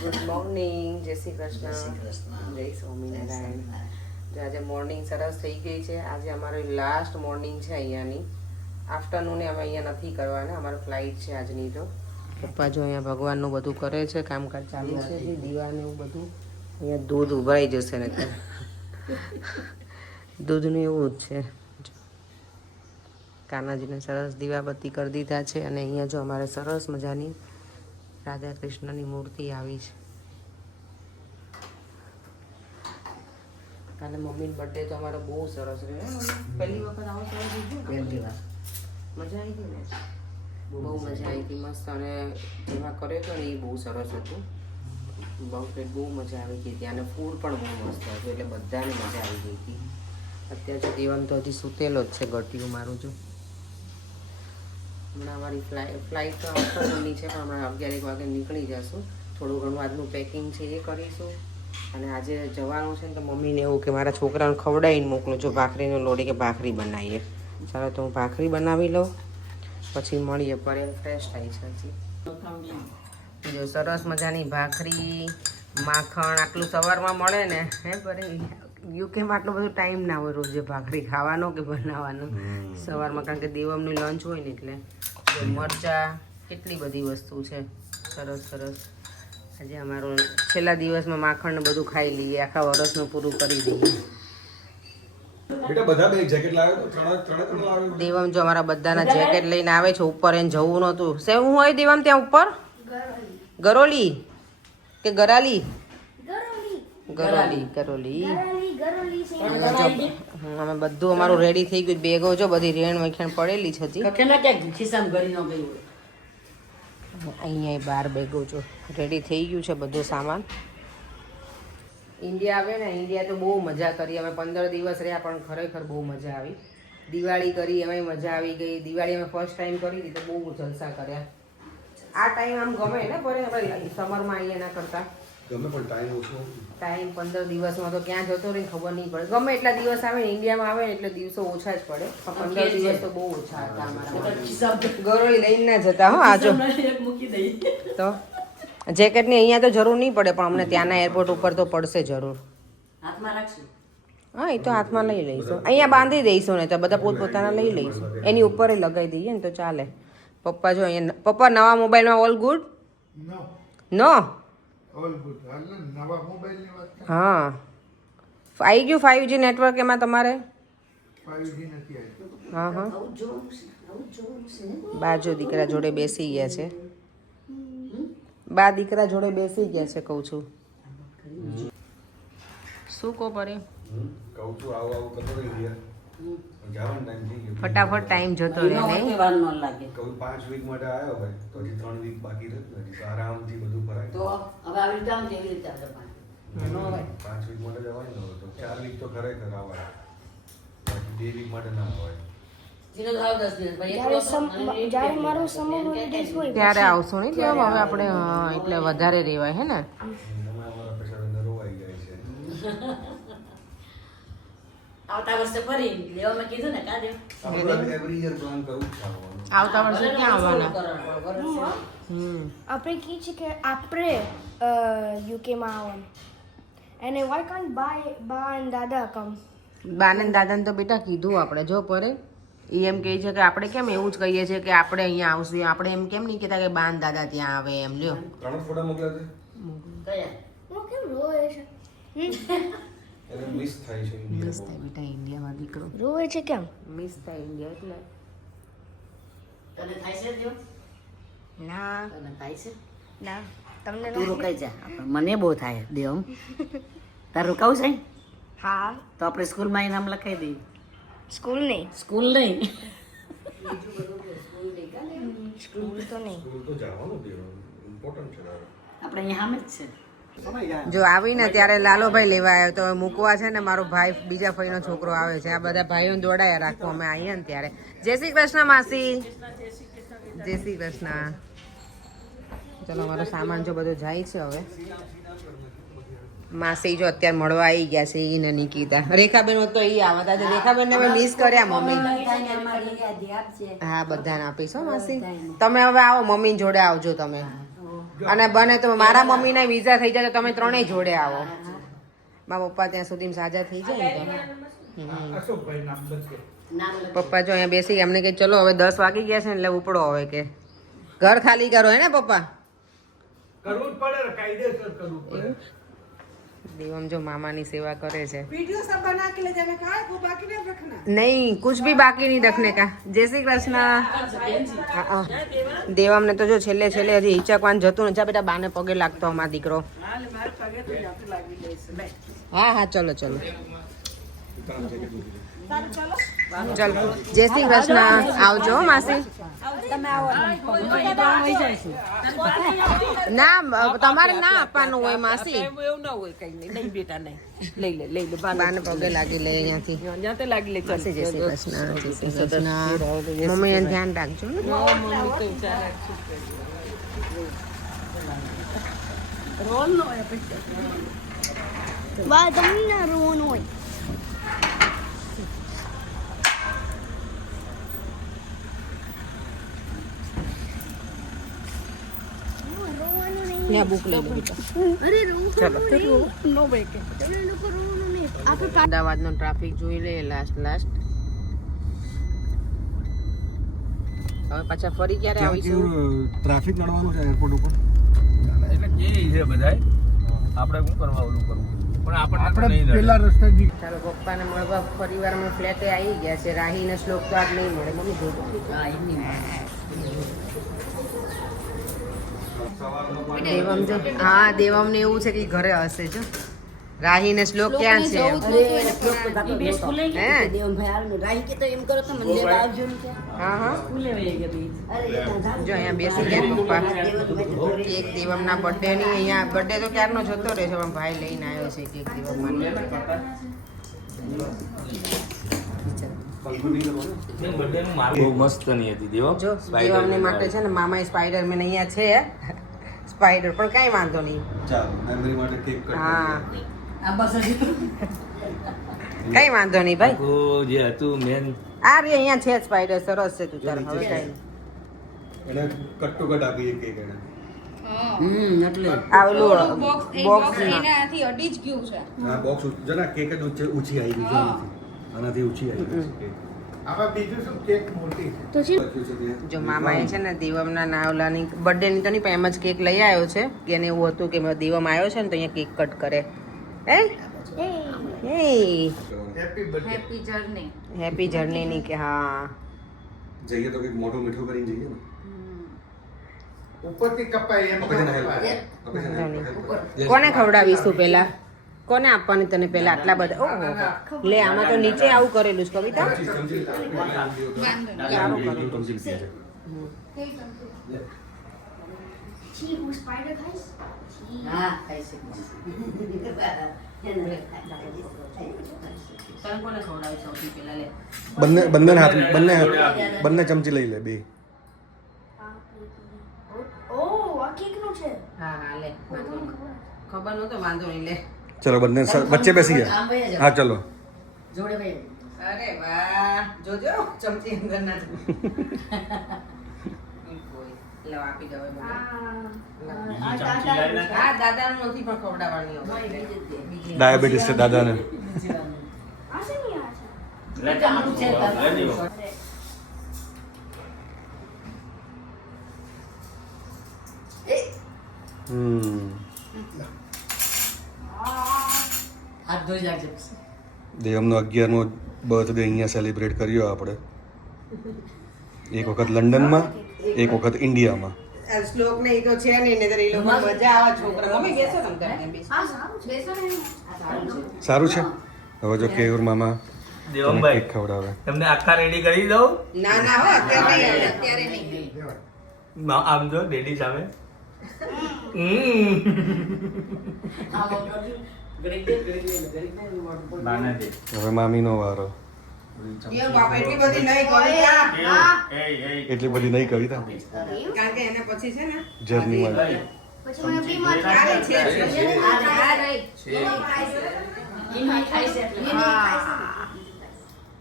Good morning, જય શ્રી કૃષ્ણ, જય સ્વામિનારાયણ. જો આજે મોર્નિંગ સરસ થઈ ગઈ છે. આજે અમારી લાસ્ટ મોર્નિંગ છે અહીંયાની. આફ્ટરનૂને અમે અહીંયા નથી કરવાના, અમારે ફ્લાઇટ છે આજની. તો પપ્પા જો અહીંયા ભગવાનનું બધું કરે છે, કામકાજ ચાલુ છે, દીવાને એવું બધું. અહીંયા દૂધ ઉભરાઈ જશે ને દૂધનું એવું જ છે. કાનાજીને સરસ દીવાબત્તી કરી દીધા છે અને અહીંયા જો અમારે સરસ મજાની રાધા કૃષ્ણની મૂર્તિ આવી છે. કાલે મમ્મીનો બર્થડે તો અમારો બહુ સરસ રહ્યો. પહેલી વખત આવો સરસ થયું. પહેલી વાર મજા આવી ગઈ ને, બહુ મજા આવી હતી, મસ્ત. અને જેમાં કર્યો હતો ને એ બહુ સરસ હતું. બહુ મજા આવી ગઈ હતી અને ફૂડ પણ બહુ મસ્ત હતું, એટલે બધાને મજા આવી ગઈ હતી. અત્યારે જો દેવન તો હજી સૂતેલો જ છે, ગટ્યું મારું. જો હમણાં અમારી ફ્લાઇટ તો આફ્ટરનૂનની છે, પણ હમણાં 11 વાગે નીકળી જશું. થોડું ઘણું આજનું પેકિંગ છે એ કરીશું. અને આજે જવાનું છે ને તો મમ્મીને એવું કે મારા છોકરાને ખવડાવીને મોકલું, જો ભાખરીનો લોડી કે ભાખરી બનાવીએ. ચાલો તો હું ભાખરી બનાવી લઉં, પછી મળીએ. પરેલ ફ્રેશ થાય છે હજી. જો સરસ મજાની ભાખરી, માખણ આટલું સવારમાં મળે ને. હે પરેલ, યુકેમાં આટલો બધો ટાઈમ ના હોય રોજે ભાખરી ખાવાનો કે બનાવવાનો સવારમાં, કારણ કે દેવમનું લંચ હોય ને. એટલે મરચાં, કેટલી બધી વસ્તુ છે સરસ સરસ. આજે અમારો છેલ્લા દિવસમાં માખણ ને બધું ખાઈ લઈએ, આખા વર્ષનું પૂરું કરી દઈએ. દેવમ જો અમારા બધાના જેકેટ લઈને આવે છે. ઉપર એને જવું નહોતું. શું હોય દેવમ ત્યાં ઉપર? ગરોલી કે ગરાલી? ગરોલી. અમે બધું અમારું રેડી થઈ ગયું. બેગો જો બધી રેણ વખેણ પડેલી છે હજી. અહીંયા 12 બેગો જો રેડી થઈ ગયું છે બધું સામાન. ઇન્ડિયા આવે ને, ઇન્ડિયા તો બહુ મજા કરી અમે. 15 દિવસ રહ્યા પણ ખરેખર બહુ મજા આવી. દિવાળી કરી એમાં મજા આવી ગઈ. દિવાળી અમે ફર્સ્ટ ટાઈમ કરી હતી તો બહુ જલસા કર્યા. આ ટાઈમ આમ ગમે ને, પણ આપણે સમરમાં અહીંયા ના કરતા ટાઈમ 15 દિવસમાં તો ક્યાં જતો રહી ખબર નહીં પડે. ગમે એટલા દિવસ આવે ને, ઇન્ડિયામાં આવે ને એટલે દિવસો ઓછા જ પડે. 15 દિવસ તો બહુ ઓછા હતા અમારા. ગરોળી લઈને ના જતા. હો આજો તો જેકેટની અહીંયા તો જરૂર નહીં પડે, પણ અમને ત્યાંના એરપોર્ટ ઉપર તો પડશે જરૂર. હા, એ તો હાથમાં લઈ લઈશું. અહીંયા બાંધી દઈશું ને તો બધા પોતપોતાના લઈ લઈશું. એની ઉપર લગાવી દઈએ ને તો ચાલે. પપ્પા જો અહીંયા, પપ્પા નવા મોબાઈલમાં ઓલ ગુડ? નો હા, આવી ગયું 5G નેટવર્ક એમાં તમારે? હા હા, બાજુ દીકરા જોડે બેસી ગયા છે. બા દીકરા જોડે બેસી ગયા છે કહું છું. શું કહો પરે? ફટાફટ ટાઈમ જતો રહે ને. 5 વીક માટે આવ્યો હોય તો હજી 3 વીક બાકી રહે, તો આરામથી બધું ભરાય. તો હવે આવી રીતે આમ કેવી રીતે આપણે 5 વીક માટે જવાનું હોય તો 4 વીક તો ખરેખર આવાય, બાકી 2 વીક માટે ના આવાય. ત્યારે આવશો નહીં કેમ હવે આપણે? એટલે વધારે રેવાય હે ને. આવતા વર્ષે ફરી લેવામાં કીધું ને કાજે એવરી યર પ્લાન કરું છું. આવતા વર્ષે ક્યાં આવવાના? આપણે કી છે કે આપણે યુકેમાં આવવાનું. અને વાય કાન્ટ બા એન્ડ દાદા કમ? બા ને દાદાને તો બેટા કીધું આપણે. જો પરે એ એમ કહે છે કે આપણે કેમ એવું જ કહીએ છીએ કે આપણે અહીંયા આવશું. આપણે એમ કેમ નહીં કહેતા કે બા ને દાદા ત્યાં આવે એમ. લ્યો 3 ફોટા મોકલ્યા છે. કયા હું કેમ રોવે છે? એને મિસ થાય છે મિસ ઇન્ડિયા. થાય બેટા ઇન્ડિયામાં દીકરો. રોવે છે કેમ? મિસ થાય ઇન્ડિયા એટલે. તને થાય છે દેવ? ના તને થાય છે? ના, તમને તું રોકાઈ જા. મને બહુ થાય દેવ. તાર રોકાવું છે? હા, તો આપણે સ્કૂલમાં એ નામ લખાઈ દઈએ. સ્કૂલ નહીં. સ્કૂલ નહીં, સ્કૂલ તો નહીં. સ્કૂલ તો જવાનું છે, ઇમ્પોર્ટન્ટ છે. આપણે અહીંયા સામે જ છે. જો આવીને ત્યારે લાલોભાઈ લેવા આવ્યો તો મૂકવા છે ને. મારો ભાઈ બીજા ભાઈનો છોકરો આવે છે. આ બધા ભાઈઓને દોડાયા રાખવું અમે આવીએ ને ત્યારે. જય શ્રી કૃષ્ણ માસી. જય શ્રી કૃષ્ણ. ચલો મારો સામાન જો બધો જાય છે હવે. માસી જો અત્યારે મળવા આવી ગયા છે ઈ ને નિકિતા. રેખાબેન હોત તો ઈ આવતા. રેખાબેન ને મેં મિસ કર્યા મમ્મી. હા, બધાને આપીશ હો માસી. તમે હવે આવો, મમ્મી જોડે આવજો તમે. અને બને તો મારા મમ્મીના વિઝા થઈ જાય તો તમે ત્રણેય જોડે આવો. મારા પપ્પા ત્યાં સુધી સાજા થઈ જાય ને તો. પપ્પા જો અહીંયા બેસી ગયા. એમને કે ચલો હવે 10 વાગી ગયા છે એટલે ઉપડો હવે કે ઘર ખાલી કરો હે ને પપ્પા. કરવું જ પડે ને, કાયદેસર કરવું પડે. देवम जो मामा ની સેવા કરે છે. वीडियो सब बना के ले जाने का है, वो बाकी नहीं रखना. नहीं कुछ भी बाकी नहीं रखने का. जय श्री कृष्ण. देवम ने तो जो छेले छेले हજી હિચકવાન જતું ને. જા બેટા બાને પગે લાગતો અમાર દીકરો. હા હા ચલો ચલો ચલો. જય શ્રી કૃષ્ણ. આવજો માસી. ના તમારે ના આપવાનું હોય માસી. એવું ના હોય કઈ નહીં બેટા નહીં. લઈ લે બાને પગે લાગી લે અહીંયાથી. ત્યાં તે લાગી લે માસી જય શ્રી કૃષ્ણ. જય શ્રી કૃષ્ણ. મમ્મી એને ધ્યાન રાખજો ને. રોલ નો હોય પછી વાહ તમને રોવાનું હોય. ત્યાં બુક લઈ લો બેટા. અરે રોવાનું નો બેકે આપણે અમદાવાદનો ટ્રાફિક જોઈ લે લાસ્ટ હવે પાછા ફરી ક્યારે આવીશું? ટ્રાફિક નડવાનું છે એરપોર્ટ ઉપર. એટલે કે છે બધાય આપણે શું કરવા ઓલું કરવું પણ આપણને નહીં નડે. પેલા રસ્તે ચાલો પપ્પાને મળવા પરિવારમાં ફ્લેટે આવી ગયા છે. રાહી ને શ્લોક તો આજ નહીં મળે. મમ્મી જોજો. દેવમ જો હા દેવમ ને એવું છે કે ઘરે હશે જો. રાહી ને શ્લોક ક્યાં છે? હે? હા હા જો અહીંયા બેસી ગયા પપ્પા. કેક દેવમના બર્થડે ની અહીંયા બર્થડે તો ક્યારનો જતો રહે છે પણ ભાઈ લઈને આવ્યો છે કેક દેવમ બહુ મસ્ત ની હતી દેવો. જો દેવમને માટે છે ને મામા સ્પાઈડરમેન અહીંયા છે. સ્પાઈડર પણ કાંઈ વાંધો નહીં. ચાલો મેમરી માટે કેક કટ હા કઈ વાંધો નહીં ભાઈ. જે હતું મેન આ રે અહીંયા છે સ્પાઈડર. સરસ છે. તું તાર હવે કાંઈ એને કટ ટુ કટ આપી કેક એને. આ ઓલું બોક્સ એનાથી અડી જ ગયું છે. આ બોક્સ જો ના કેક જ ઊંચી આવી ગઈ છે આનાથી ઊંચી આવી ગઈ છે કેક. આમાં બીજું શું કેક મોટી છે. તો શું લખ્યું છે ત્યાં. જો મામા એ છે ને દેવમના નાવલાની બર્થડે ની તો નહીં પણ એમ જ કેક લઈ આવ્યો છે કે એને એવું હતું કે દેવમ આવ્યો છે ને તો અહીંયા કેક કટ કરે. હે હેપી બર્થડે. હેપી જર્ની ની કે હા જઈએ તો કંઈક મોટું મીઠું કરીને જઈએ ને. ઉપરથી કપાય એમ આપણે છે ને help કપાય. આપણે છે ને help. કોને ખવડાવીશું પેલા? કોને આપવાની તને પેલા આટલા બધા? ઓહો લે આમાં તો નીચે આવું કરેલું છે કવિતા. છી હું સ્પાઈડર ખાઈશ. તને કોને ખવડાવી સૌથી પહેલા લે? બંને ચમચી લઈ લે બે. ઓ આ કેક નો છે. હા હા લે ખબર નહોતો વાંધો નહીં લે. ચલો બંને વચ્ચે બેસી ગયા. હા ચલો. અરે વાહ જોજો ચમચી અંદર ના લો આપી દો હવે બધું. હા દાદાનું નથી પણ ખવડાવવાની હવે. ડાયાબિટીસ છે દાદાને. આ છે નહીં આ છે. દેવમનો 11મો બર્થડે અહીંયા સેલિબ્રેટ કર્યો આપણે. એક વખત લંડનમાં, એક વખત ઇન્ડિયામાં. આ શ્લોક ને ઈ તો છે નહીં ને એ લોકો મજા આવે છોકરા. મમ્મી બેસો તમ તારે બેસો. આ સારું છે. સારું છે. હવે જો કેયુર મામા દેવમભાઈ કેક ખવડાવે. તમને આખા રેડી કરી દઉં. ના ના હો અત્યારે નહીં. આમ જો ડેડી સામે હવે મામીનો વારો. એ બાપા એટલી બધી નહીં કવિતા. એટલી બધી નહીં કવિતા. કારણ કે એને પછી છે ને જર્નીમાં પછી મને બીમાર આને છે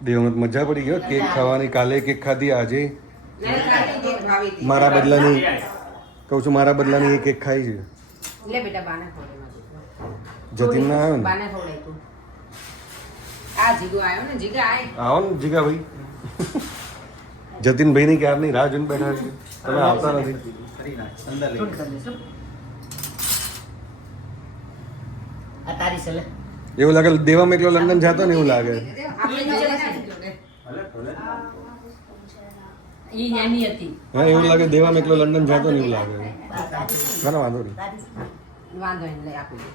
દેવમને મજા પડી ગયો કેક ખાવાની. કાલે કેક ખાધી, આજે નહીં ખાધી કેક ભાવી હતી. મારા બદલાની કહું છું મારા બદલાની એક એક ખાઈ છે. લે બેટા બાને ખવડાવ. જતીન ના આવ્યો ને. બાને ખવડાય તું. આ જીગો આવ્યો ને જીગા આય. આવો ને જીગા ભાઈ. જતીન ભાઈ ની ક્યારની રાહ જોઈને બેઠા છે. તમે આવતા નથી. અંદર લઈ આ તારી છે લે. એવું લાગે દેવામાં એકલો લંડન જતો ને એવું લાગે. આપણે નીચે બેસી લે. ઈ નાની હતી. હા એવું લાગે દેવામાં એકલો લંડન જતો ને એવું લાગે. ના ના વાંધો નહીં. તારી છે. વાંધો નહીં લઈ આપી દે.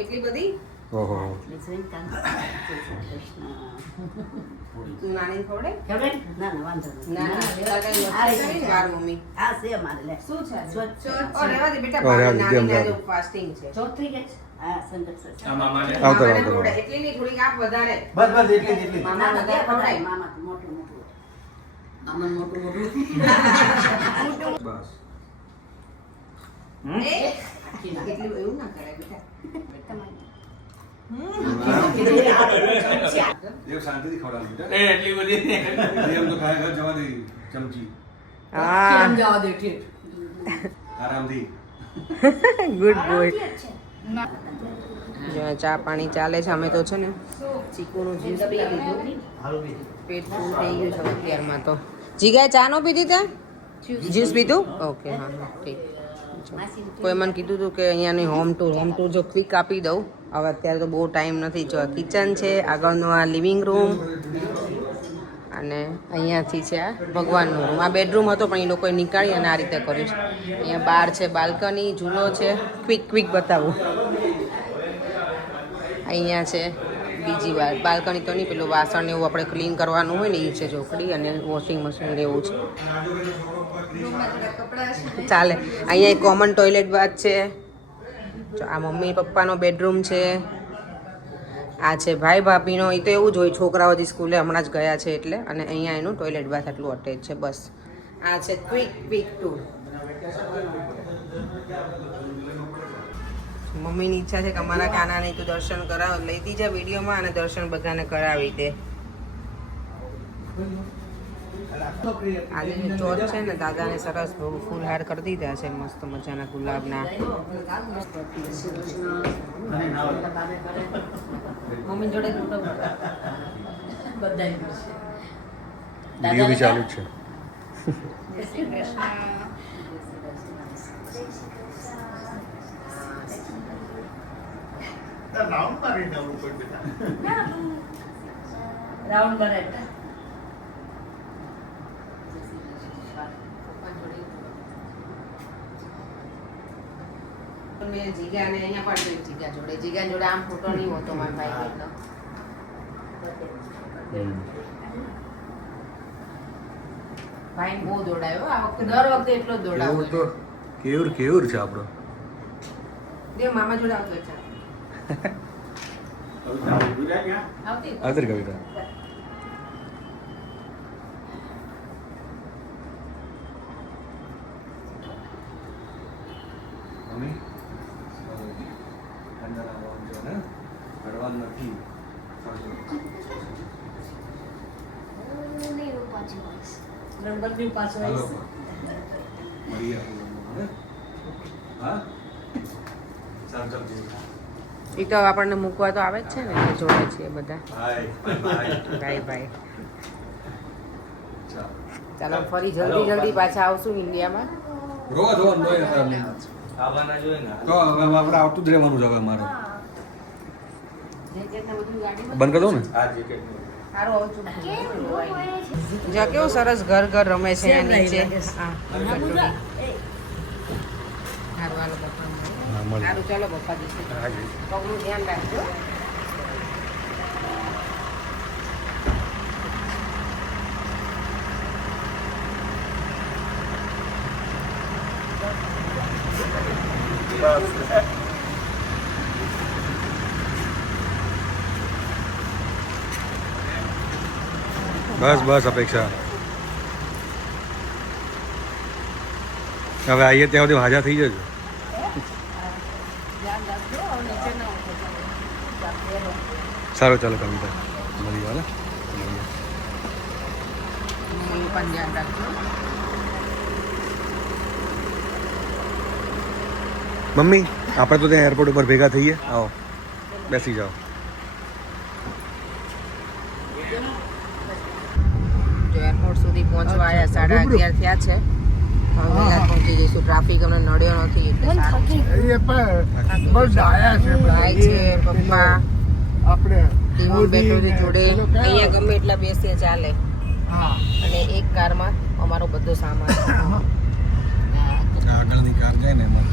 એટલી બધી ઓહો લક્ષ્મી કામ. તું નાની ખવડાય? ખબર? ના ના વાંધો નહીં. ના ના બેટા કઈ વસ્તુ કરી ને વાર મમ્મી. આ છે અમારે લે. શું છે? સ્વચ્છ. ઓ રહેવા દે બેટા ઓ, રહેવા દે, નાની જેમ ના જાવ. જો ફાસ્ટિંગ છે. ચોથી ગઈ છે. આ સંગત છે. આ મામાને આવતો મામાને આવતો ખવડાય. એટલી નહીં થોડીક આપ વધારે. બસ બસ એટલી મામા વધારે ખવડાય. મામા મોટું મોટું. મામા મોટું મોટું. બસ એટલું એવું ના કરાય બેટા. દેવ શાંતિથી ખવડાવ એ એટલી બધી એમ તો ખાય જવા દે ચમચી કેમ જવા દે ઠીક. આરામથી. Good boy. જ્યાં ચા પાણી ચાલે છે અમે તો છે ને ચીકુનું જ્યુસ પી લીધું. પેટ ફૂલ થઈ ગયું છે અત્યારમાં તો. જીગાએ ચા નો પીધી ત્યાં? જ્યુસ પીધું? ઓકે હા હા ઠીક. કોઈ મને કીધું હતું કે અહીંયાની હોમ ટૂર જો ક્લિક આપી દઉં. હવે અત્યારે તો બહુ ટાઈમ નથી. જો કિચન છે, આગળનો આ લિવિંગ રૂમ અને અહીંયાથી છે આ ભગવાનનો રૂમ. આ બેડરૂમ હતો પણ એ લોકોએ નીકાળી અને આ રીતે કર્યું છે. અહીંયા બાર છે, બાલ્કની, ઝૂલો છે. ક્વિક બતાવું. અહીંયા છે બીજી વાર બાલ્કની તો નહીં, પેલું વાસણ ને એવું આપણે ક્લીન કરવાનું હોય ને એ છે ચોકડી અને વોશિંગ મશીન એવું છે. ચાલે. અહીંયા એક કોમન ટોયલેટ બાથ છે. આ મમ્મી પપ્પાનો બેડરૂમ છે. આ છે ભાઈ ભાભીનો. એ તો એવું જ હોય, છોકરાઓ હજી સ્કૂલે હમણાં જ ગયા છે એટલે. અને અહીંયા એનું ટોયલેટ બાથ આટલું અટેચ છે બસ. આ છે ક્વિક ટૂર. મમ્મીની ઈચ્છા છે કે અમારા કાનાને તું દર્શન કરાવ લઈ દીજા વિડીયોમાં અને દર્શન બધાને કરાવી દે. આજે ચોથ છે ને દાદાને સરસ બહુ ફૂલહાર કરી દીધા છે મસ્ત મજાના ગુલાબના. મમ્મી જોડે બધા દીવ બી ચાલુ જ છે. રાઉન્ડ કરે. મેં જીગાને અહીંયા પણ જીગા જોડે આમ ફોટો નહીં હોતો મારા ભાઈ એટલો. ભાઈ બહુ દોડાયો આ વખતે. દર વખતે એટલો જ દોડાવો. એવું તો કેવું છે આપણો. દેવ મામા જોડે આવતો છે. આવતી આદર કવિતા મમ્મી અંદર આવવાનું છે ને પડવાનું નથી. ગણપતિ પાછો હાલો આવીશ. મળીએ આપણે. હા ચાલ ચાલ જઈએ. એ તો આપણને મૂકવા તો આવે જ છે ને એટલે જોડે છે બધા. બાય ભાઈ ચાલ ચાલો ફરી જલ્દી પાછા આવશું ઇન્ડિયામાં. રોવા ધોવાનું હોય ને આવવાના જોઈએ ને તો હવે આપણે આવતું જ રહેવાનું છે હવે મારે. બંધ કરી દઉં ને. આ જેકેટ જ્યાં કેવું સરસ ઘર રમે છે અહીંયા નીચે. હા સારું હાલો પપ્પા. હા મળીએ. સારું ચાલો પપ્પા જશે. હા જી. પગનું ધ્યાન રાખજો. બસ અપેક્ષા. હવે આવીએ ત્યાં સુધી હાજર થઈ જજો. સારું ચાલો કવિતા મળીએ હાલે. મમ્મી પણ ધ્યાન રાખજો. મમ્મી આપણે તો ત્યાં એરપોર્ટ ઉપર ભેગા થઈએ. આવો બેસી જાઓ. જો એરપોર્ટ સુધી પહોંચવા આવ્યા 11:30 થયા છે. હવે વહેલા પહોંચી જઈશું. ટ્રાફિક અમને નડ્યો નથી એટલે સારું છે. ભાઈ છે, પપ્પા, ટીમો બેઠો છે જોડે. અહીંયા ગમે એટલા બેસીએ ચાલે. અને એક કારમાં અમારો બધો સામાન. આગળની કાર જાય ને એમાં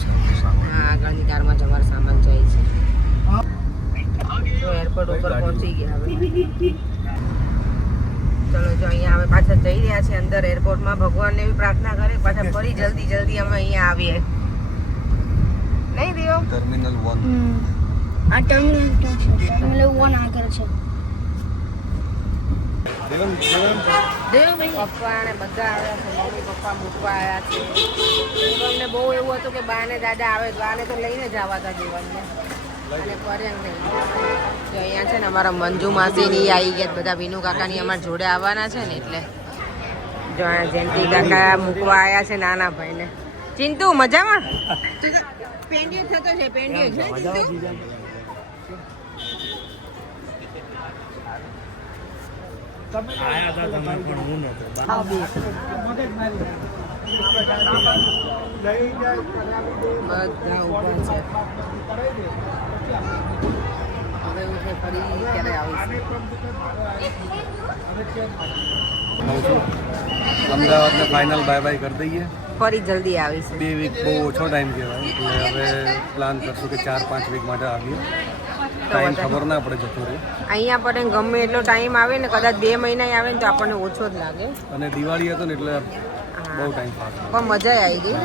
હા, આગળની કારમાં જ અમારો સામાન જાય છે. તો એરપોર્ટ ઉપર પહોંચી ગયા હવે. ચલો જો અહીંયા અમે પાછા જઈ રહ્યા છે અંદર એરપોર્ટમાં. ભગવાનને બી પ્રાર્થના કરે પાછા ફરી જલ્દી અમે અહીંયા આવીએ. નહીં દિયો? ટર્મિનલ 1. આ ટર્મિનલ 1 આગળ છે. પપ્પા અને બધા આવ્યા છે. મમ્મી પપ્પા મૂકવા આવ્યા છે. અમને બહુ એવું હતું કે બા ને દાદા આવે તો આને તો લઈને જ આવવા હતા જીવનને. અને પર્યંગ નહીં. જો અહીંયા છે ને અમારા મંજુ માસીની આવી ગયા બધા. વિનુ કાકાની અમારા જોડે આવવાના છે ને એટલે. જો આ જયંતિ કાકા મૂકવા આવ્યા છે નાના ભાઈને. ચિંતુ મજામાં? પેન્ડિયો થતો છે, પેન્ડિયો છે ચિંતુ. બધા ઊભા છે. હવે હું છે ફરી ક્યારે આવીશ. અમદાવાદને ફાઇનલ બાય બાય કરી દઈએ. ફરી જલ્દી આવીશ. 2 વીક બહુ ઓછો ટાઈમ કહેવાય એટલે હવે પ્લાન કરશું કે 4-5 વીક માટે આવીએ. ટાઈમ ખબર ના પડે જતો રહે. અહીંયા પણ ગમે એટલો ટાઈમ આવે ને કદાચ 2 મહિના આવે ને તો આપણને ઓછો જ લાગે. અને દિવાળી હતો ને એટલે બહુ ટાઈમ પાસ. પણ મજા આવી ગઈ.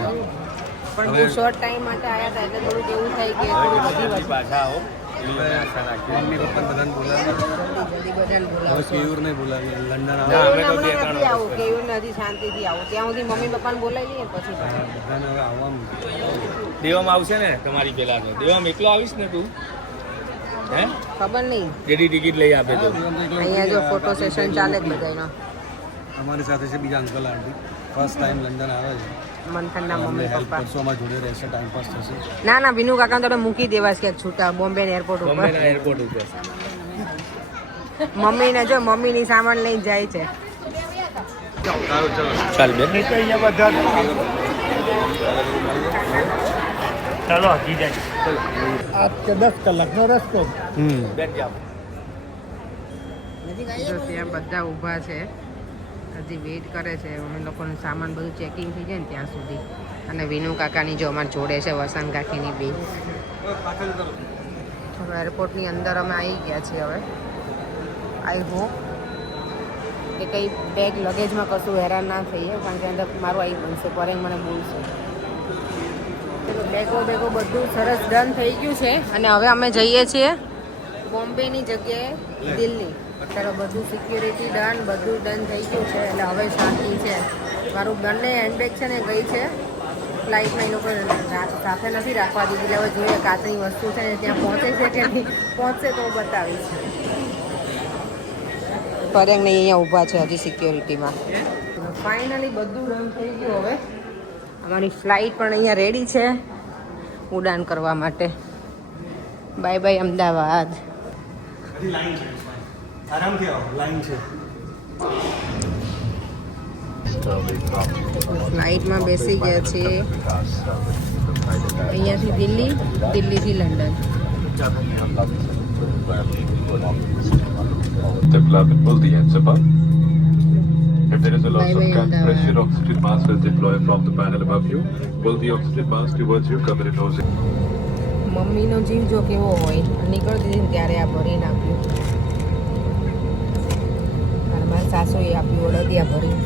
પણ બહુ શોર્ટ ટાઈમ માટે આવ્યા હતા એટલે થોડુંક એવું થાય કે થોડું બધી વસ્તુ પાછા આવો. મમ્મી પપ્પા બધાને બોલાવીએ. જલ્દી બધાને હવે બોલાવશો. કેયુરને બોલાવીએ. લંડન આવે કેયુરને હમણાં નથી આવું. કેયુરને હજી શાંતિથી આવું. ત્યાં સુધી મમ્મી પપ્પાને બોલાવી લઈએ ને પછી પાછા. બધાને હવે આવવાનું. દેવામાં આવશે ને તમારી પેલા તો. દેવામાં એકલો આવીશ ને તું? હે? ખબર નહીં. જેડી ટિકિટ લઈ આપે તો. અહીંયા જો ફોટો સેશન ચાલે જ બધાનો. અમારી સાથે છે બીજા uncle aunty. First time London આવે છે. મંથનના અમને મમ્મી હેલ્પ પપ્પા. કરશો, અમારા જોડે રહેશે, ટાઈમ પાસ થશે. ના ના વિનુ કાકા તો મૂકી દેવા છે ક્યાંક છૂટા બોમ્બે એરપોર્ટ ઉપર. બોમ્બેના એરપોર્ટ ઉપર. મમ્મીને જો મમ્મીની સામાન લઈને જાય છે. ચાલ બેન. ચાલો હજી જાય. બેન જાઓ. જો ત્યાં બધા ઊભા છે. હજી વેઇટ કરે છે. અમે લોકોનું સામાન બધું ચેકિંગ થઈ જાય ને ત્યાં સુધી. અને વિનુ કાકાની જો અમારી જોડે છે વસંત કાકીની બી. એરપોર્ટની અંદર અમે આવી ગયા છીએ હવે. આઈ હોપ કે કંઈ બેગ લગેજમાં કશું હેરાન ના થઈએ કારણ કે અંદર મારું આવી બનશે પરેંગ મને બોલશે. બેગો બધું સરસ ડન થઈ ગયું છે. અને હવે અમે જઈએ છીએ બોમ્બેની જગ્યાએ દિલ્હી. અત્યારે બધું સિક્યોરિટી ડન બધું ડન થઈ ગયું છે એટલે હવે શાંતિ છે. મારું બંને હેન્ડબેગ છે ને ગઈ છે ફ્લાઇટમાં. એ લોકો સાથે નથી રાખવા દીધી એટલે હવે જોઈએ કાચની વસ્તુ છે ને ત્યાં પહોંચે છે કે નહીં. પહોંચશે તો હું બતાવીશ. પરેંગ નહીં અહીંયા ઊભા છે હજી સિક્યોરિટીમાં. ફાઇનલી બધું ડન થઈ ગયું. હવે અમારી ફ્લાઇટ પણ અહીંયા રેડી છે ઉડાન કરવા માટે. Bye bye Ahmedabad. આરામથી આવો, લાઈન છે. ફ્લાઇટમાં બેસી ગયા છીએ. અહીંયાથી દિલ્હી, દિલ્હીથી London. The plug and pull the end zipper. If there is a loss of pressure, oxygen mask will deploy from the panel above you. Pull the oxygen mask towards you, cover it nose. મમ્મીનો જીવ જો કેવો હોય નીકળતી હતી ને ત્યારે આ ભરી નાખ્યું. અને મારા સાસુએ આપ્યું અડદિયા ભરી.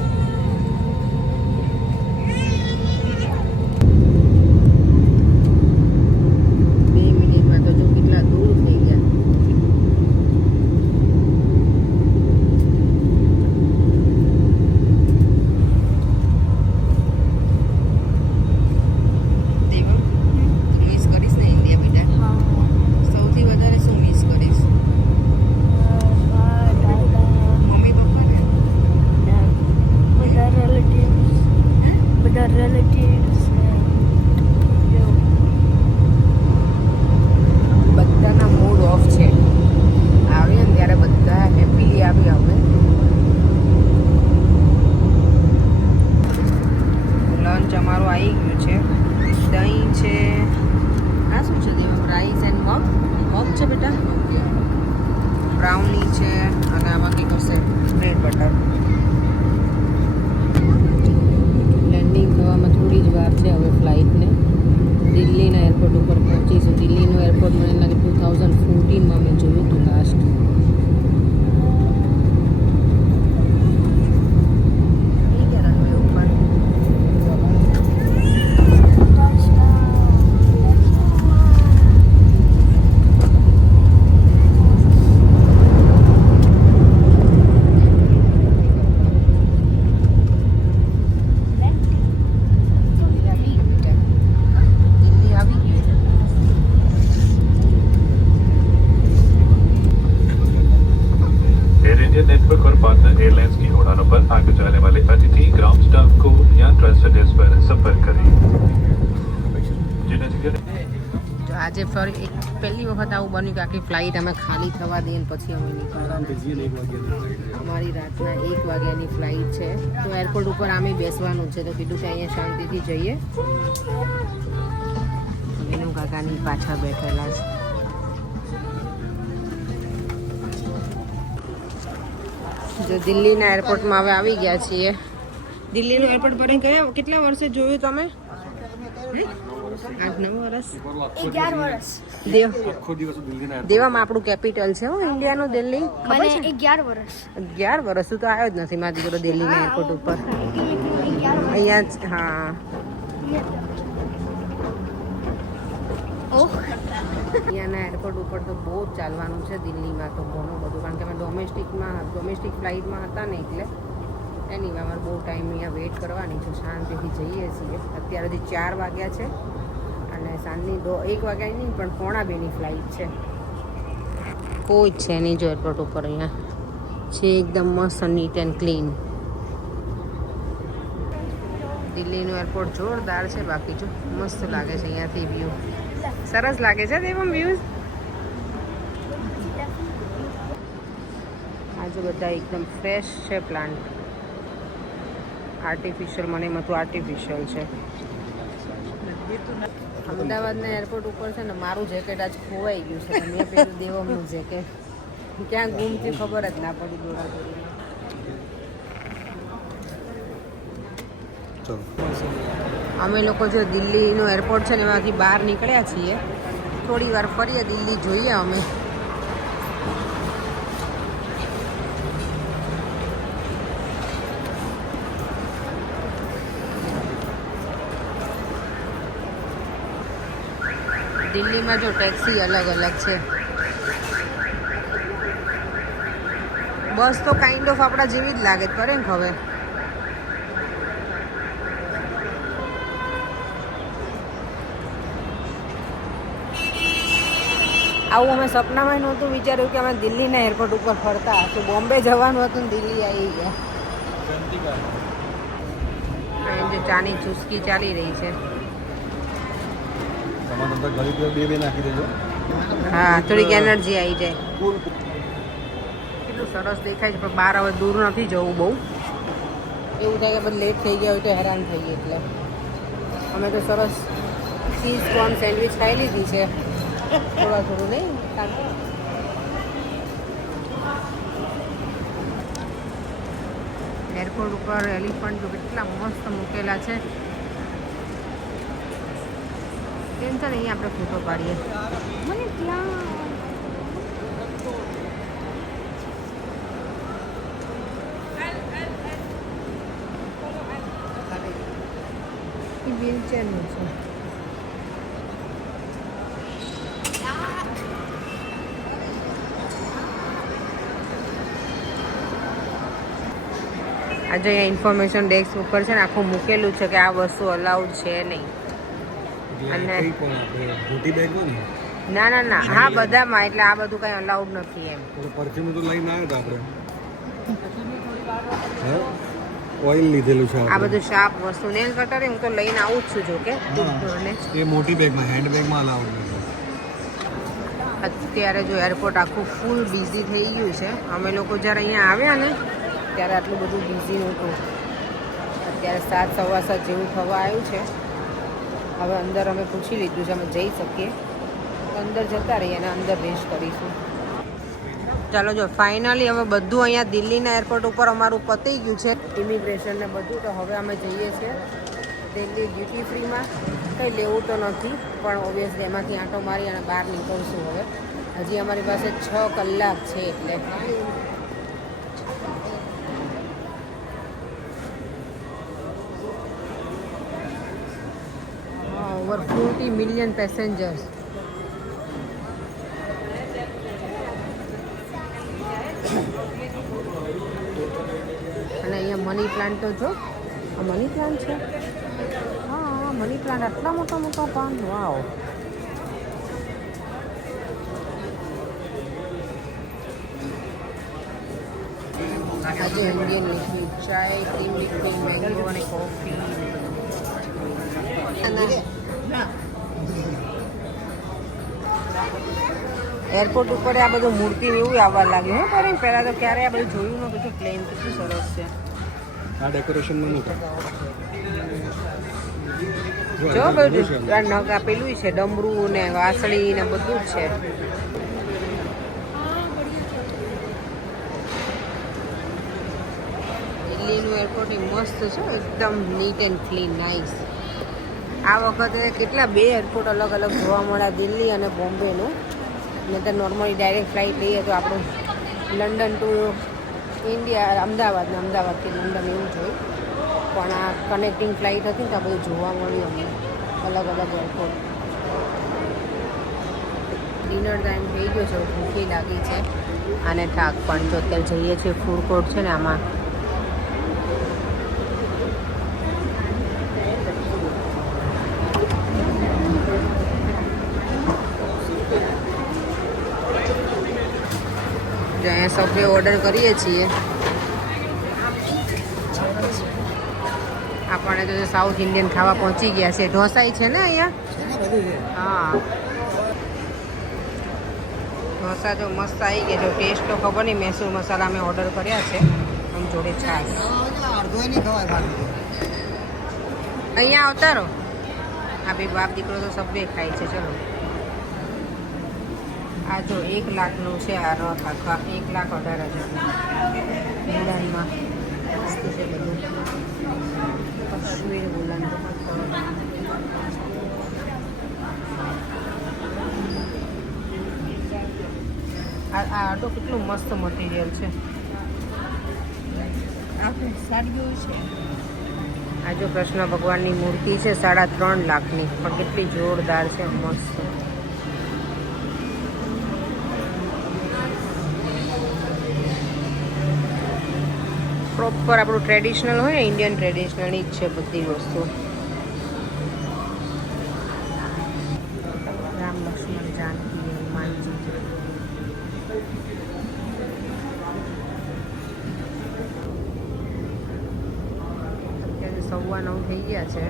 એરપોર્ટ ઉપર પહોંચીશું. દિલ્હીનું એરપોર્ટ મને લાગે 2014માં મેં જોયું હતું લાસ્ટ. एयर इंडिया नेटवर्क और पार्टनर एयरलाइंस की उड़ानों पर आगे जाने वाले अतिथि ग्राउंड स्टाफ को या ट्रांसफर डेस्क पर संपर्क करें. जिन्हें તો આજે ફરી એક પહેલી વખત આવું બન્યું કે આખી ફ્લાઇટ અમે ખાલી થવા દઈએ ને પછી અમે નીકળવાના. અમારી રાતના 1 વાગ્યાની ફ્લાઇટ છે. તો એરપોર્ટ ઉપર આમે બેસવાનું છે. તો કીધું કે અહીંયા શાંતિથી જઈએ. એનું કાકાની પાછળ બેઠેલા છે. જો દિલ્હીના એરપોર્ટમાં હવે આવી ગયા છીએ. દિલ્હીનું એરપોર્ટ પર કેટલા વર્ષે જોયું તમે? 8-9 વર્ષ. 11 વર્ષ. દેવામાં આપણું કેપિટલ છે હો ઇન્ડિયાનું દિલ્હી. મને 11 વર્ષ. 11 વર્ષ તો આવ્યો જ નથી મારો દીકરો દિલ્હીના એરપોર્ટ ઉપર. અહીંયા જ હા. અહીંયાના એરપોર્ટ ઉપર તો બહુ જ ચાલવાનું છે. દિલ્હીમાં તો ઘણું બધું, કારણ કે અમે ડોમેસ્ટિક ફ્લાઇટમાં હતા ને એટલે એની અમારે બહુ ટાઈમ અહીંયા વેઇટ કરવાની છે. શાંતિથી જઈએ છીએ. અત્યારેથી 4 વાગ્યા છે અને સાંજની 1 વાગ્યાની નહીં પણ 1:45ની ફ્લાઇટ છે. કોઈ જ છે નહીં જો એરપોર્ટ ઉપર. અહીંયા છે એકદમ મસ્ત નીટ એન્ડ ક્લીન. દિલ્હીનું એરપોર્ટ જોરદાર છે. બાકી જો મસ્ત લાગે છે અહીંયાથી વ્યૂ. સરસ લાગે છે દેવમ વ્યૂઝ. આજે બધા એકદમ ફ્રેશ છે પ્લાન્ટ. આર્ટિફિશિયલ મને એમાં તો આર્ટિફિશિયલ છે. અમદાવાદના એરપોર્ટ ઉપર છે ને મારું જેકેટ આજ ખોવાઈ ગયું છે. મેં પેલું દેવમનું જેકેટ ક્યાં ગુમ થયું ખબર જ ના પડી દોડાદોડીમાં. અમે લોકો જો દિલ્હીનું એરપોર્ટ છે ને એમાંથી બહાર નીકળ્યા છીએ. થોડી વાર ફરીએ દિલ્હી જોઈએ અમે. દિલ્હીમાં જો ટેક્સી અલગ અલગ છે. બસ તો કાઇન્ડ ઓફ આપણા જેવી જ લાગે કરે ને હવે. આવું અમે સપનામાં નહોતું વિચાર્યું કે અમે દિલ્હીના એરપોર્ટ ઉપર ફરતા. તો બોમ્બે જવાનું હતું ને દિલ્હી આવી ગયા. અહીં જો ચાની ચુસ્કી ચાલી રહી છે. હા થોડીક એનર્જી આવી જાય. કેટલું સરસ દેખાય છે પણ બહાર હવે દૂર નથી જવું બહુ. એવું થાય કે બધું લેટ થઈ ગયા હોય તો હેરાન થઈએ. એટલે અમે તો સરસ ચીઝ કોર્ન સેન્ડવિચ ખાઈ લીધી છે. થોડું નહીં. એરપોર્ટ ઉપર એલિફન્ટ કેટલા મસ્ત મૂકેલા છે. કેમ છે ને અહીંયા આપણે ફોટો પાડીએ. મને ત્યાં વ્હીલચેરનું છે. આજે અહીંયા ઇન્ફોર્મેશન ડેસ્ક ઉપર છે ને આખું મૂકેલું છે કે આ વસ્તુ અલાઉડ છે નહીં. અને ના હા બધામાં. એટલે આ બધું કઈ અલાઉડ નથી એમ. પરફ્યુમ તો લઈને આવ્યા હતા આપણે. ઓઇલ લીધેલું છે આ બધું શાર્પ વસ્તુ. નેલ કટર હું તો લઈને આવું જ છું. જો કે એ મોટી બેગમાં, હેન્ડ બેગમાં અલાઉડ નથી. અત્યારે જો એરપોર્ટ આખું ફૂલ બિઝી થઈ ગયું છે. અમે લોકો જ્યારે અહીંયા આવ્યા ને ત્યારે આટલું બધું બિઝી નહોતું. અત્યારે 7:15 જેવું થવા આવ્યું છે. હવે અંદર અમે પૂછી લીધું છે અમે જઈ શકીએ તો અંદર જતા રહીએ અને અંદર રેસ્ટ કરીશું. ચાલો જો ફાઇનલી હવે બધું અહીંયા દિલ્હીના એરપોર્ટ ઉપર અમારું પતી ગયું છે. ઇમિગ્રેશન ને બધું. તો હવે અમે જઈએ છીએ દિલ્હી ડ્યુટી ફ્રીમાં. કંઈ લેવું તો નથી, પણ ઓબ્વિયસલી એમાંથી આંટો મારી અને બહાર નીકળશું હવે. હજી અમારી પાસે 6 કલાક છે એટલે. Over 40 million passengers. અને અહીંયા મની પ્લાન્ટ તો જો, આ મની પ્લાન્ટ છે. હા, મની પ્લાન્ટ આટલા મોટા મોટા પાન, વાવ. આજે ઇન્ડિયન લીધી ચાય, ટી મીઠી, મેંગો અને કોફી. એરપોર્ટ ઉપર આ બધું મૂર્તિ એવું આવવા લાગ્યું. હો પણ પહેલાં તો ક્યારે આ બધું જોયું નહોતું. તો પ્લેન કેટલું સરસ છે. આ ડેકોરેશનમાં નહોતું. જો બધું આ નગ આપેલું છે, ડમરું ને વાસળી ને બધું જ છે. દિલ્હીનું એરપોર્ટ મસ્ત છે, એકદમ નીટ એન્ડ ક્લીન, નાઇસ. આ વખતે કેટલા 2 એરપોર્ટ અલગ અલગ જોવા મળ્યા, દિલ્હી અને બોમ્બેનું. નહીં તો નોર્મલી ડાયરેક્ટ ફ્લાઇટ લઈએ તો આપણું લંડન ટુ ઇન્ડિયા, અમદાવાદ ને અમદાવાદથી લંડન એવું જોયું. પણ આ કનેક્ટિંગ ફ્લાઇટ હતી ને તો આ બધું જોવા મળ્યું અમને, અલગ અલગ એરપોર્ટ. ડિનર ટાઈમ થઈ ગયો છે, ભૂખી લાગી છે અને થાક પણ. તો અત્યારે જઈએ છીએ ફૂડ કોર્ટ છે ને આમાં. અહીંયા સબવે ઓર્ડર કરીએ છીએ. આપણે તો સાઉથ ઇન્ડિયન ખાવા પહોંચી ગયા છે. ઢોસાઈ છે ને અહીંયા? હા, ઢોસા જો મસ્ત આવી ગયા. જો ટેસ્ટ તો ખબર નહીં. મૈસૂર મસાલા અમે ઓર્ડર કર્યા છે, આમ જોડે છાશ. અહીંયા આવતા રહો. આ બે બાપ દીકરો તો સબવે ખાય છે. ચલો, આ જો 1 લાખનું છે આ રથ આખા, 1,18,000 ઉડાનમાં. મસ્ત છે બધું. કશ્મીર ઉડાન. આ આટો કેટલું મસ્ત મટીરિયલ છે. સારું છે. આ જો કૃષ્ણ ભગવાનની મૂર્તિ છે 3.5 લાખની, પણ કેટલી જોરદાર છે, મસ્ત. પ્રોપર આપણું ટ્રેડિશનલ હોય ને, ઇન્ડિયન ટ્રેડિશનલની જ છે બધી વસ્તુ. રામ લક્ષ્મણ જાનકી હનુમાનજી. અત્યારે 9:15 થઈ ગયા છે.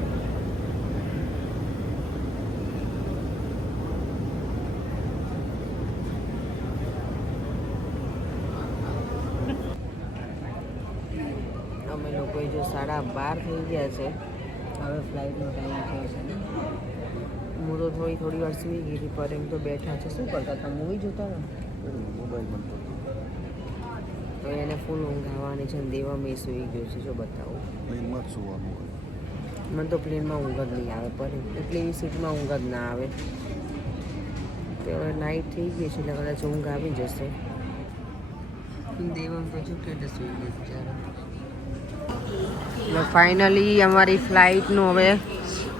અમે લોકોએ જો 12:30 થઈ ગયા છે. હવે ફ્લાઇટનો ટાઈમ થયો છે ને. હું તો થોડી વાર સૂઈ ગઈ હતી, પર એમ તો બેઠા છે. શું કરતા હતા? મૂવી જોતા ને? મોબાઈલમાં તો એને ફૂલ ઊંઘ આવવાની છે. દેવામાં સૂઈ ગયો છે. જો બતાવું, પ્લેનમાં જ સુવાનું હોય. મને તો પ્લેનમાં ઊંઘ જ નહીં આવે, પર એટલી સીટમાં ઊંઘ જ ના આવે. તો હવે નાઇટ થઈ ગઈ છે એટલે કદાચ ઊંઘ આવી જશે. દેવમ તો જો કે સૂઈ ગઈ બિચારો. ફાઇનલી અમારી ફ્લાઇટનું હવે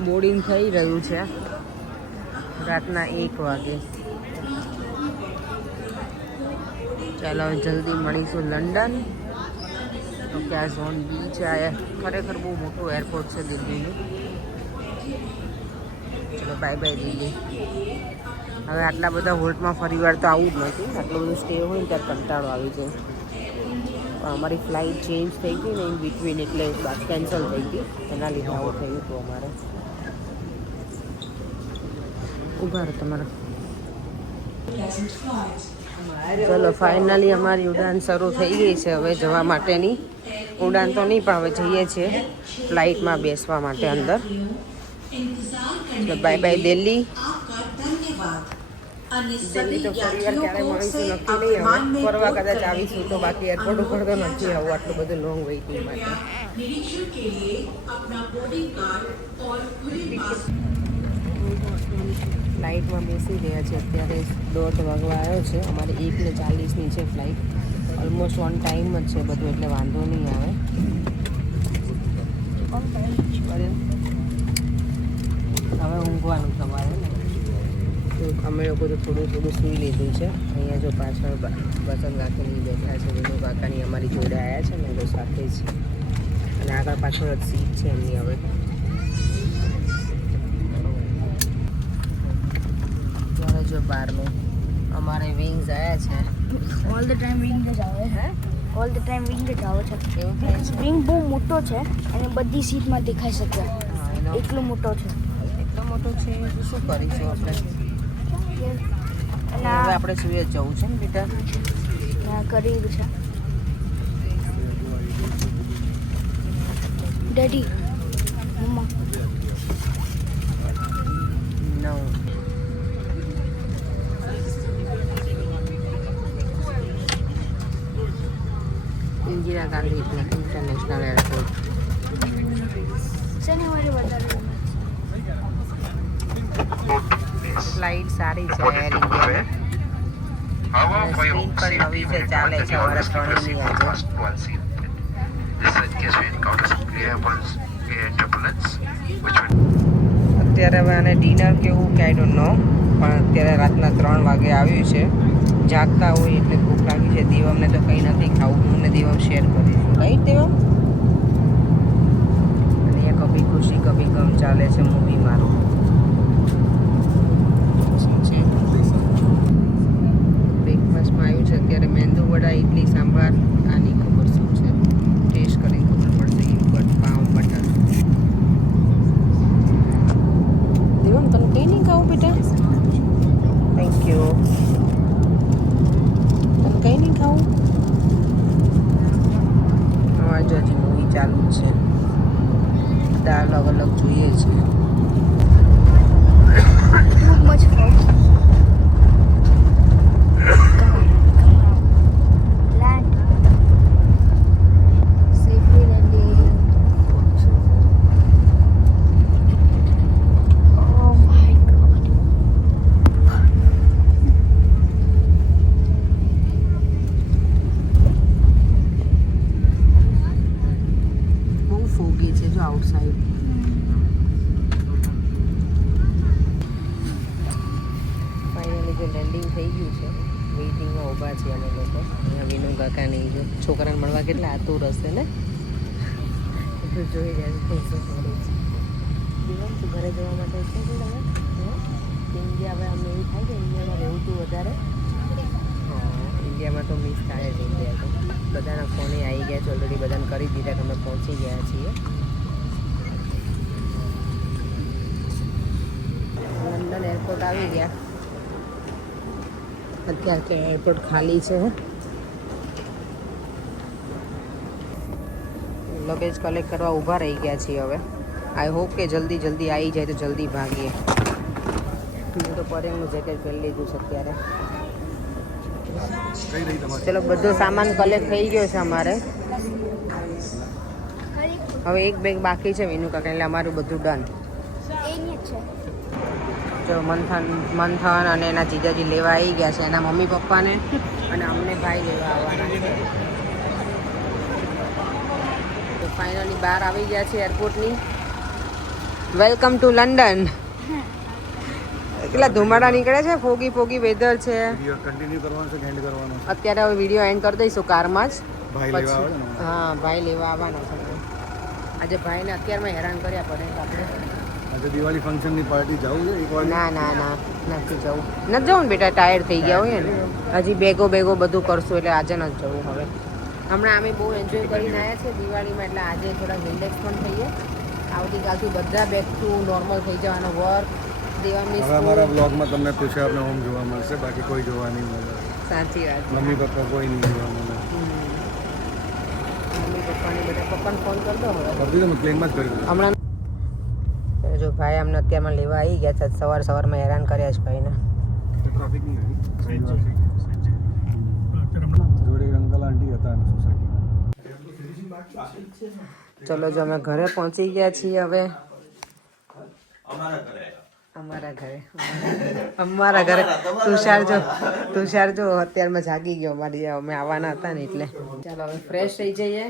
બોર્ડિંગ થઈ રહ્યું છે રાતના 1 વાગે. ચાલો જલ્દી મળીશું લંડન. ઓકે, આ ઝોન બી છે. આ ખરેખર બહુ મોટું એરપોર્ટ છે દિલ્હીનું. ચલો બાય બાય દિલ્હી. હવે આટલા બધા હોલ્ટમાં ફરી વાર તો આવું જ નથી. આટલું બધું સ્ટે હોય ને ત્યારે કંટાળો આવી જાય. પણ અમારી ફ્લાઇટ ચેન્જ થઈ ગઈ ને ઇન બિટવીન, એટલે બાદ કેન્સલ થઈ ગઈ. એના લીધે આવું થયું હતું અમારે. ઊભા રહો તમારા. ચલો ફાઇનલી અમારી ઉડાન શરૂ થઈ ગઈ છે હવે જવા માટેની. ઉડાન તો નહીં, પણ હવે જઈએ છીએ ફ્લાઇટમાં બેસવા માટે અંદર. Bye bye Delhi. દિલ્હી તો ફરી વાર ક્યારે મળીશું નક્કી નહીં. હવે ફરવા કદાચ આવીશું તો, બાકી એરપોર્ટ ઉપર તો નથી આવું આટલું બધું લોંગ વેઇટિંગ માટે. ફ્લાઇટમાં બેસી ગયા છે. અત્યારે 1:30 વાગવા આવ્યો છે. અમારે 1:40ની છે ફ્લાઇટ. ઓલમોસ્ટ ઓન ટાઈમ જ છે બધું, એટલે વાંધો નહીં આવે. હવે ઊંઘવાનું તમારે ને. તો અમે લોકો તો થોડું સૂઈ લીધું છે. અહીંયા જો પાછળ બચન રાખીને બેઠા છે. વિનુ કાકાની અમારી જોડે આવ્યા છે ને તો સાથે જ. અને આગળ પાછળ જ સીટ છે એમની. હવે ત્યારે જો બહારનું અમારે વિંગ્સ આવ્યા છે. ઓલ ધ ટાઈમ વિંગ જ આવે. હે ઓલ ધ ટાઈમ વિંગ જ આવે છે. એવું થાય છે. વિંગ બહુ મોટો છે અને બધી સીટમાં દેખાઈ શકે. હા, એનો એટલો મોટો છે. એટલો મોટો છે તો શું કરીશું આપણે. અને હવે આપણે સુઈ જ જવું છે ને બેટા. આ કરી છે daddy mamma. No. Indira Gandhi international airport. શેને માટે વધારે ફ્લાઇટ સારી છે એર ઇન્ડિયાની. સ્ક્રીન પણ નવી છે, ચાલે છે વર્ષ 3ની આજે. અત્યારે હવે આને ડિનર કેવું કે આઈ ડોન્ટ નો, પણ અત્યારે રાતના 3 વાગે આવ્યું છે. જાગતા હોય એટલે ભૂખ લાગી છે. દેવમને તો કંઈ નથી ખાવું. હું ને દેવમ શેર કરીશું, રાઈટ દેવમ? અને અહીંયા કભી ખુશી કભી ગમ ચાલે છે મૂવી મારું. બ્રેકફાસ્ટમાં આવ્યું છે અત્યારે મેંદુ વડા, ઇડલી, સાંભાર. આની ખબર શું છે, ટેસ્ટ કરીને ખબર પડશે. But pav butter. દેવમ તને કંઈ નહીં ખાવું બેટા? Thank you. તને કંઈ નહીં ખાવું? અમારે જો હજી મૂવી ચાલુ જ છે. બધા અલગ અલગ જોઈએ છે. too much folks. Land. Safely landing. Oh my god. બહુ ફોગી છે જો આઉટસાઇડ. ફાઇનલી જો લેન્ડિંગ થઈ ગયું છે. વેઇટિંગમાં ઊભા છીએ અમે લોકો. અહીંયા વિનુ કાકાની જો છોકરાને મળવા કેટલા આતુર હશે ને. તો જોઈ રહ્યા છે શું કરે છે. જીવન તું ઘરે જવા માટે છે કે હવે ઇન્ડિયા હવે અમને એવું થાય કે ઇન્ડિયામાં રહેવું તું વધારે. હા, ઇન્ડિયામાં તો મિસ થાય જ. ઇન્ડિયા તો બધાના ફોને આવી ગયા છે ઓલરેડી. બધાને કરી દીધા કે અમે પહોંચી ગયા છીએ. લંડન એરપોર્ટ આવી ગયા. અત્યારે કે એરપોર્ટ ખાલી છે. લગેજ કલેક્ટ કરવા ઊભા રહી ગયા છીએ. હવે આઈ હોપ કે જલ્દી આવી જાય તો જલ્દી ભાગીએ. મેં તો પરેનું જેકેટ પહેરી લીધું છે અત્યારે. ચલો બધો સામાન કલેક્ટ થઈ ગયો છે અમારે. હવે એક બેગ બાકી છે વિનુ કાકા, એટલે અમારું બધું ડન. એની જ છે. જો મંથન અને એના જીજાજી લેવા આવી ગયા છે. એના મમ્મી પપ્પાને અને અમને ભાઈ લેવા આવવાના છે. તો ફાઇનલી બહાર આવી ગયા છે એરપોર્ટની. Welcome to London. કેટલા ધુમાડા નીકળે છે. ફોગી વેધર છે. કન્ટિન્યુ કરવાનું છે, એન્ડ કરવાનું. અત્યારે હવે વિડીયો એન્ડ કરી દઈશું કારમાં જ. ભાઈ લેવા આવે ને. હા, ભાઈ લેવા આવવાના છે. આજે ભાઈને અત્યારમાં હેરાન કર્યા પડે આપણે. આજે દિવાળી ફંક્શનની પાર્ટી જવું છે એક વાગે. ના નથી જવું. નથી જવું ને બેટા, ટાયર્ડ થઈ ગયા હોય ને. હજી બેગો બધું કરશું એટલે આજે નથી જવું. હવે હમણાં અમે બહુ એન્જોય કરીને આવ્યા છે દિવાળીમાં, એટલે આજે થોડા રિલેક્સ પણ થઈએ. આવતીકાલથી બધા બેક ટુ નોર્મલ થઈ જવાનો. વર્ક દેવાની હવે અમારા બ્લોગમાં તમને પૂછે આપણે હોમ જોવા મળશે, બાકી કોઈ જોવા નહીં મળે. સાચી વાત. મમ્મી પપ્પા કોઈ નહીં જોવા મળે. મમ્મી પપ્પાને ફોન કરી દો હવે. કરતી તો પ્લેનમાં જ કરી દઉં. હમણાં જો ભાઈ અમને અત્યારમાં લેવા આવી ગયા છે. સવારમાં હેરાન કર્યા છે ભાઈને. ટ્રાફિક નહીં જોડે અંકલ આંટી હતા સોસાયટીમાં. ચલો જો અમે ઘરે પહોંચી ગયા છીએ. હવે અમારા ઘરે તુષાર જો અત્યારમાં જાગી ગયો અમારી અમે આવવાના હતા ને એટલે. ચાલો હવે ફ્રેશ થઈ જઈએ,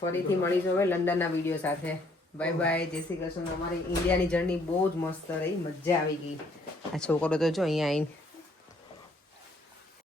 ફરીથી મળીશું હવે લંડનના વિડીયો સાથે. બાય બાય, જય શ્રી કૃષ્ણ. અમારી ઇન્ડિયાની જર્ની બહુ જ મસ્ત રહી, મજા આવી ગઈ. આ છોકરો તો જો અહીંયા આવીને